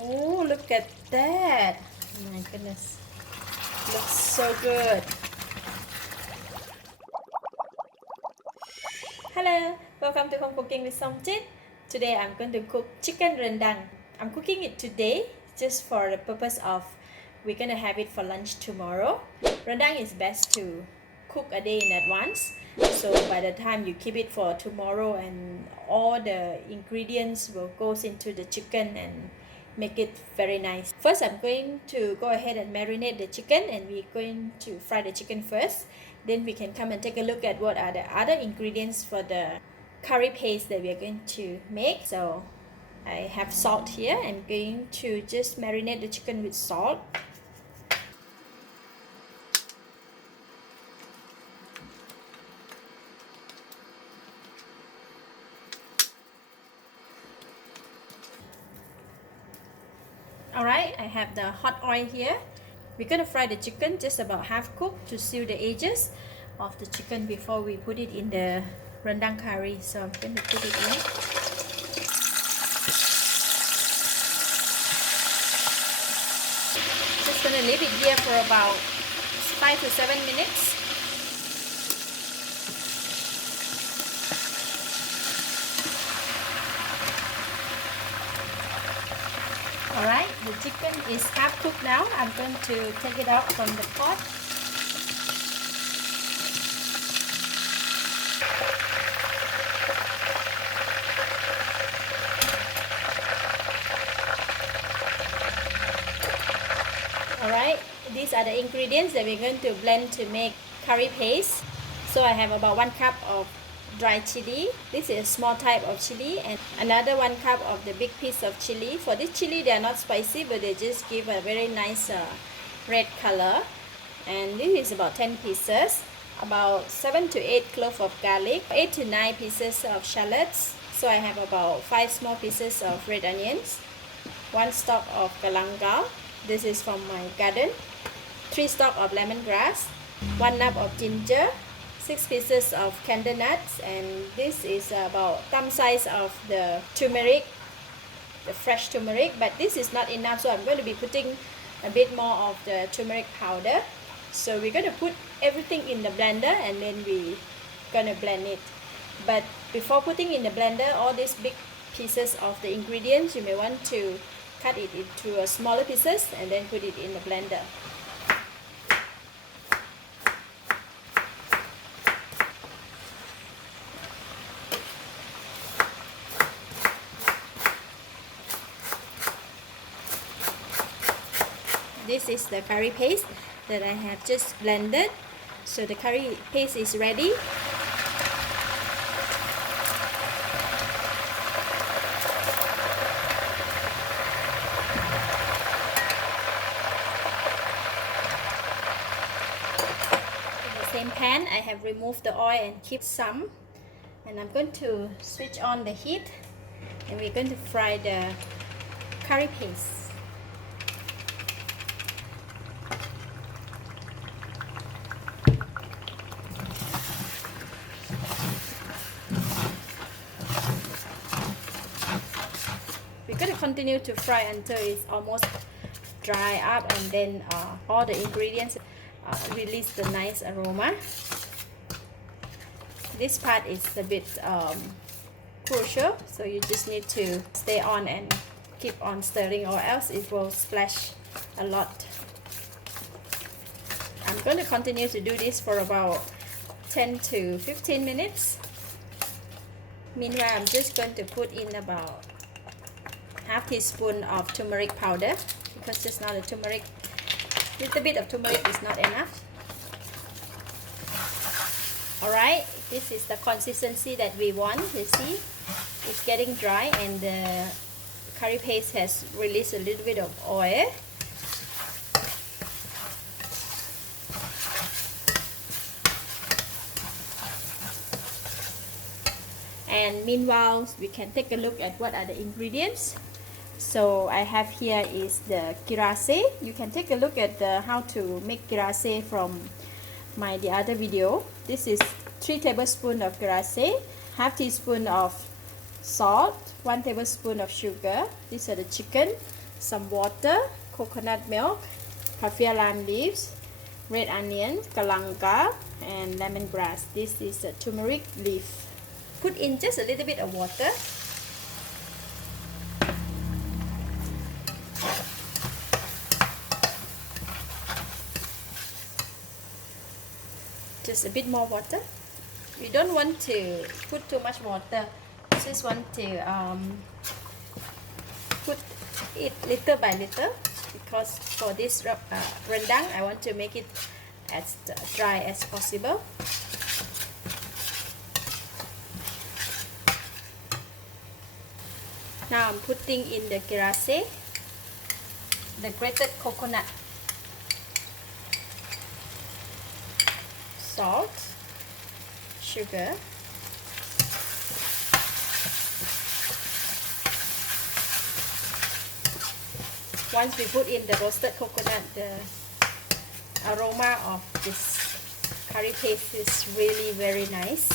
Oh, look at that. Oh my goodness. Looks so good. Hello, welcome to Home Cooking with Somjit. Today I'm going to cook chicken rendang. I'm cooking it today just for the purpose of we're gonna have it for lunch tomorrow. Rendang is best to cook a day in advance, so by the time you keep it for tomorrow and all the ingredients will goes into the chicken and make it very nice. First I'm going to go ahead and marinate the chicken, and we're going to fry the chicken first. Then we can come and take a look at what are the other ingredients for the curry paste that we are going to make. So I have salt here. I'm going to just marinate the chicken with salt. Alright, I have the hot oil here. We're going to fry the chicken just about half cooked to seal the edges of the chicken before we put it in the rendang curry. So I'm going to put it in. Just going to leave it here for about 5 to 7 minutes. Alright, the chicken is half cooked now. I'm going to take it out from the pot. Alright, these are the ingredients that we're going to blend to make curry paste. So I have about 1 cup of dry chili. This is a small type of chili, and another 1 cup of the big piece of chili. For this chili, they are not spicy, but they just give a very nice red color. And this is about 10 pieces. About 7 to 8 cloves of garlic, 8 to 9 pieces of shallots. So I have about 5 small pieces of red onions, 1 stalk of galangal. This is from my garden. 3 stalks of lemongrass, 1 nut of ginger, 6 pieces of candle nuts, and this is about thumb size of the turmeric, the fresh turmeric, but this is not enough, so I'm going to be putting a bit more of the turmeric powder. So we're going to put everything in the blender and then we're going to blend it. But before putting in the blender all these big pieces of the ingredients, you may want to cut it into smaller pieces and then put it in the blender. This is the curry paste that I have just blended. So the curry paste is ready. In the same pan, I have removed the oil and keep some. And I'm going to switch on the heat, and we're going to fry the curry paste. We're going to continue to fry until it's almost dry up, and then all the ingredients release the nice aroma. This part is a bit crucial, so you just need to stay on and keep on stirring, or else it will splash a lot. I'm going to continue to do this for about 10 to 15 minutes. Meanwhile, I'm just going to put in about half teaspoon of turmeric powder, because just now the turmeric, little bit of turmeric is not enough. Alright, this is the consistency that we want. You see, it's getting dry and the curry paste has released a little bit of oil. And meanwhile, we can take a look at what are the ingredients. So I have here is the kerisik. You can take a look at how to make kerisik from the other video. This is 3 tablespoons of kerisik, half teaspoon of salt, 1 tablespoon of sugar. These are the chicken. some water, coconut milk, kaffir lime leaves, red onion, kalanga, and lemongrass. This is a turmeric leaf. Put in just a little bit of water. Just a bit more water. You don't want to put too much water. You just want to put it little by little, because for this rendang I want to make it as dry as possible. Now I'm putting in the kerisik, the grated coconut, salt, sugar, once we put in the roasted coconut, the aroma of this curry paste is really very nice.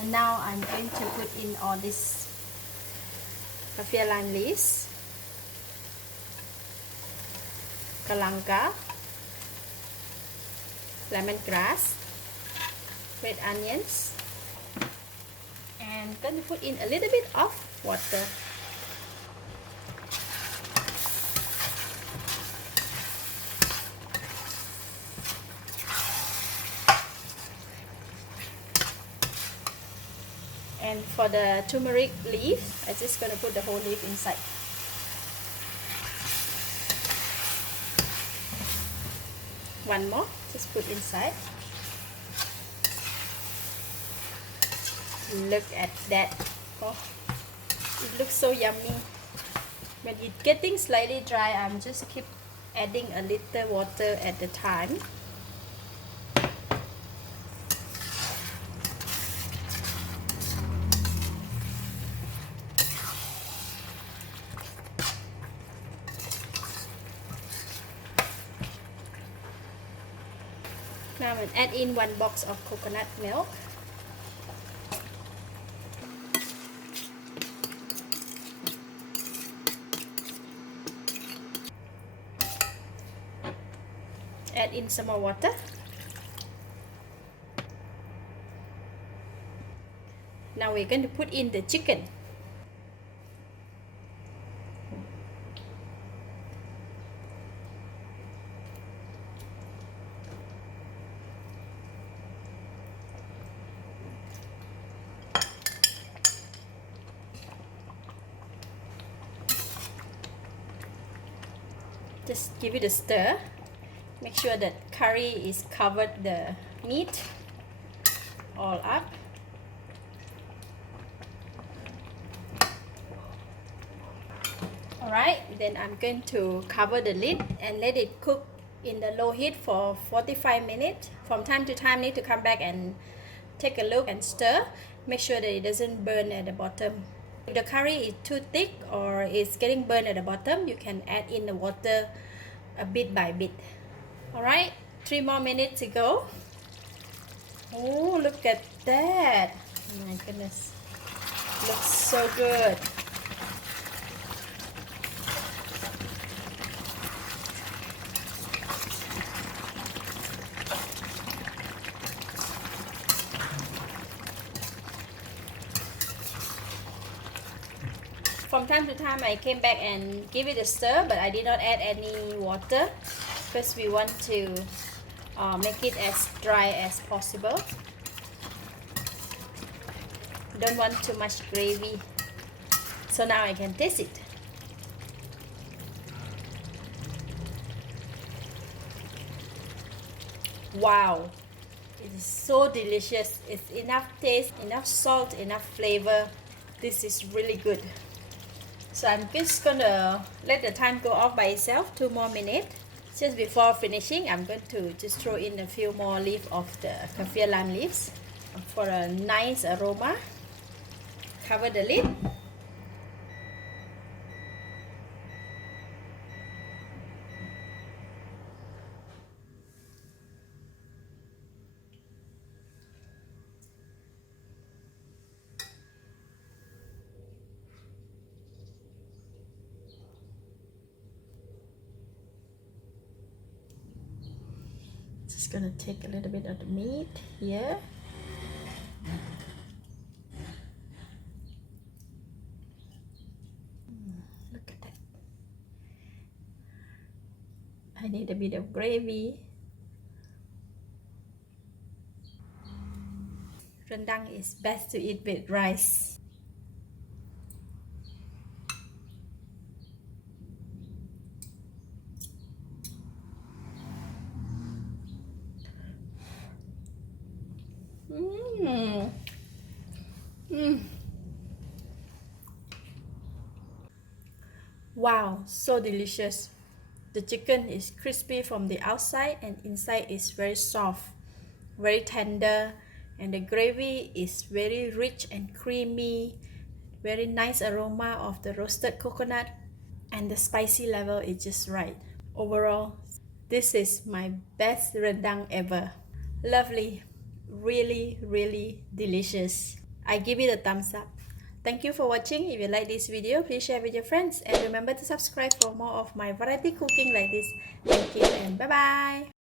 And now I'm going to put in all this kaffir lime leaves, kalanga, lemongrass, red onions, and going to put in a little bit of water. And for the turmeric leaf, I'm just going to put the whole leaf inside. One more, just put inside. Look at that. Oh, it looks so yummy. When it's getting slightly dry, I'm just keep adding a little water at the time. Now I'm going to add in 1 box of coconut milk. Add in some more water. Now we're going to put in the chicken. Just give it a stir. Make sure that curry is covered the meat all up. Alright, then I'm going to cover the lid and let it cook in the low heat for 45 minutes. From time to time, need to come back and take a look and stir. Make sure that it doesn't burn at the bottom. If the curry is too thick or it's getting burned at the bottom, you can add in the water a bit by bit. Alright, 3 more minutes to go. Oh, look at that. Oh my goodness. Looks so good. From time to time I came back and give it a stir, but I did not add any water because we want to make it as dry as possible. Don't want too much gravy. So now I can taste it. Wow, it is so delicious. It's enough taste, enough salt, enough flavor. This is really good. So I'm just gonna let the time go off by itself, 2 more minutes. Just before finishing, I'm going to just throw in a few more leaves of the kaffir lime leaves for a nice aroma. Cover the lid. just gonna take a little bit of the meat here. Look at that. I need a bit of gravy. Rendang is best to eat with rice. Wow, so delicious. The chicken is crispy from the outside and inside is very soft, very tender, and the gravy is very rich and creamy. Very nice aroma of the roasted coconut, and the spicy level is just right. Overall, this is my best rendang ever. Lovely, really delicious. I give it a thumbs up. Thank you for watching. If you like this video, please share with your friends and remember to subscribe for more of my variety cooking like this. Thank you and bye bye.